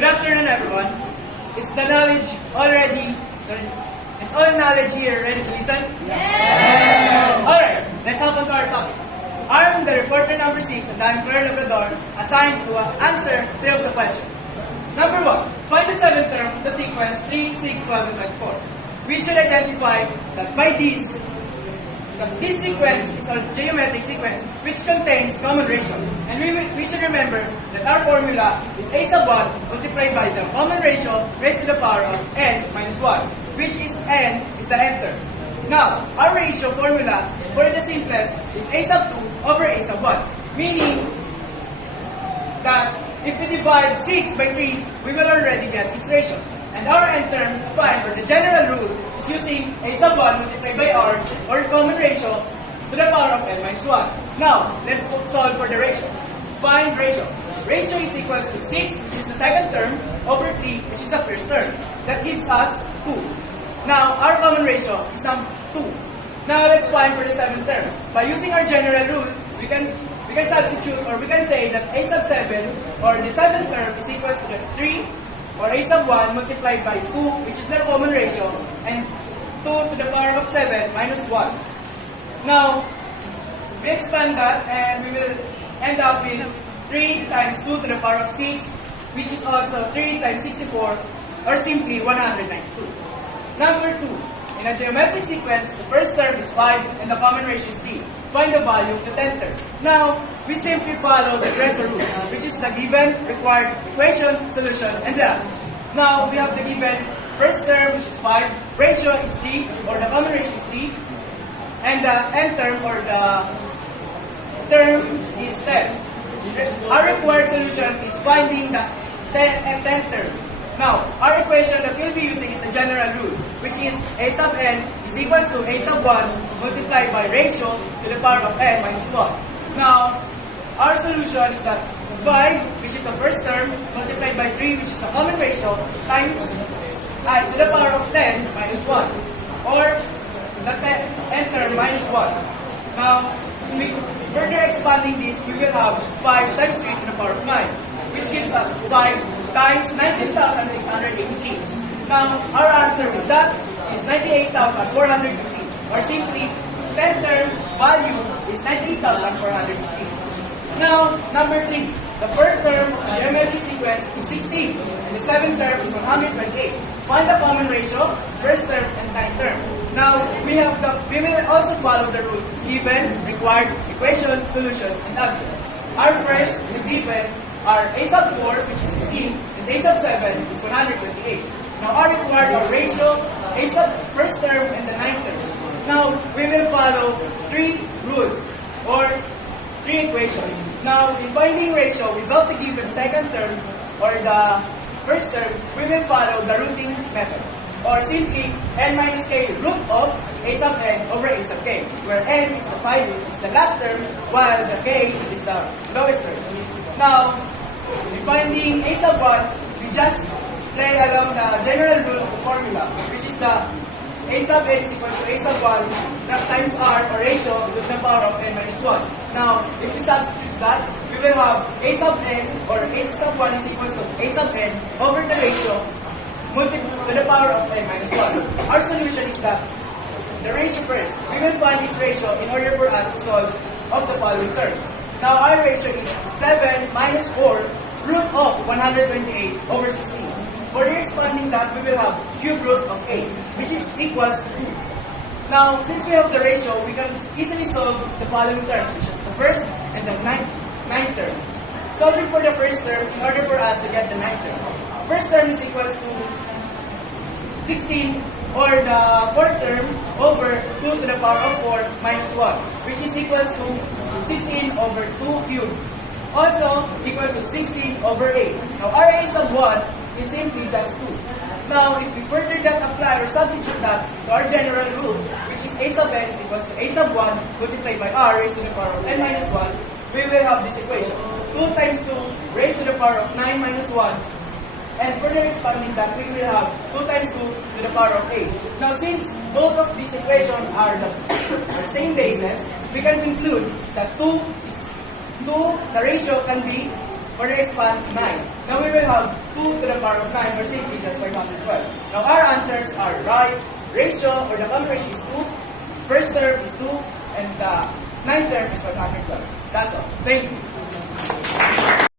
Good afternoon, everyone. Is the knowledge already? Is all knowledge here ready to listen? Yes! Alright, let's hop on to our topic. I am the reporter number 6 and I'm Colonel Labrador, assigned to answer 3 of the questions. Number 1, find the 7th term of the sequence 3, 6, 12, and 24. We should identify that by this sequence is a geometric sequence which contains common ratio. And we should remember that our formula is a sub 1 multiplied by the common ratio raised to the power of n minus 1, which is n is the nth term. Now, our ratio formula for the simplest is a sub 2 over a sub 1, meaning that if we divide 6 by 3, we will already get its ratio. And our nth term to find, or the general rule, is using a sub 1 multiplied by r, or common ratio, to the power of n minus 1. Now, let's solve for the ratio. Find ratio. Ratio is equals to 6, which is the second term, over 3, which is the first term. That gives us 2. Now, our common ratio is 2. Now, let's find for the 7th term. By using our general rule, we can substitute, or we can say that a sub 7, or the 7th term, is equals to 3, or a sub 1 multiplied by 2, which is their common ratio, and 2 to the power of 7 minus 1. Now, we expand that, and we will end up with 3 times 2 to the power of 6, which is also 3 times 64, or simply 192. Number 2, in a geometric sequence, the first term is 5, and the common ratio is 3. Find the value of the 10th term. Now, we simply follow the Dresser rule, which is the given, required, equation, solution, and the answer. Now, we have the given first term, which is 5, ratio is 3, or the common ratio is 3, and the nth term, or the term, is 10. Our required solution is finding the 10th term. Now, our equation that we'll be using is the general rule, which is a sub n is equals to a sub 1 multiplied by ratio to the power of n minus 1. Now, our solution is that 5, which is the first term, multiplied by 3, which is the common ratio, times I to the power of 10 minus 1, or the nth term minus 1. Now, further expanding this, we will have 5 times 3 to the power of 9, which gives us 5 times 19,683. Now, our answer with that is 98,415, or simply, 10th term value is 98,415. Now, number 3, the first term of the geometric sequence is 16, and the 7th term is 128. Find the common ratio, first term, and 9th term. Now, we will also follow the rule given, required, equation, solution, and answer. Our first given are a sub 4, which is 16, and a sub 7 is 128. Now, our required are ratio, a sub first term, and the 9th term. Now, we will follow 3 rules, or 3 equations. Now, in finding ratio without the given second term, or the first term, we will follow the rooting method, or simply n minus k root of a sub n over a sub k, where n is the last term, while the k is the lowest term. Now, in finding a sub 1, we just play along the general rule of the formula, which is the a sub n is equals to a sub 1 times r, or ratio, to the power of n minus 1. Now, if we substitute that, we will have a sub n, or a sub 1 is equals to a sub n over the ratio to the power of n minus 1. Our solution is that the ratio first. We will find its ratio in order for us to solve of the following terms. Now, our ratio is 7 minus 4 root of 128 over 16. Further expanding that, we will have cube root of 8, which is equals to 2. Now, since we have the ratio, we can easily solve the following terms, which is the first and the ninth term. Solving for the first term in order for us to get the 9th term. First term is equals to 16, or the fourth term, over 2 to the power of 4 minus 1, which is equals to 16 over 2 cubed. Also, equals to 16 over 8. Now, our a sub 1 is simply just 2. Now, if we further that apply, or substitute that to our general rule, which is a sub n is equals to a sub 1 multiplied by r raised to the power of n minus 1, we will have this equation. 2 times 2 raised to the power of 9 minus 1. And further expanding that, we will have 2 times 2 to the power of 8. Now, since both of these equations are the same bases, we can conclude that the ratio can be further expand 9. Now we will have 2 to the power of 9 or simply just 512. Now our answers are right, ratio or the common ratio is 2, first term is 2, and the ninth term is 512. That's all. Thank you.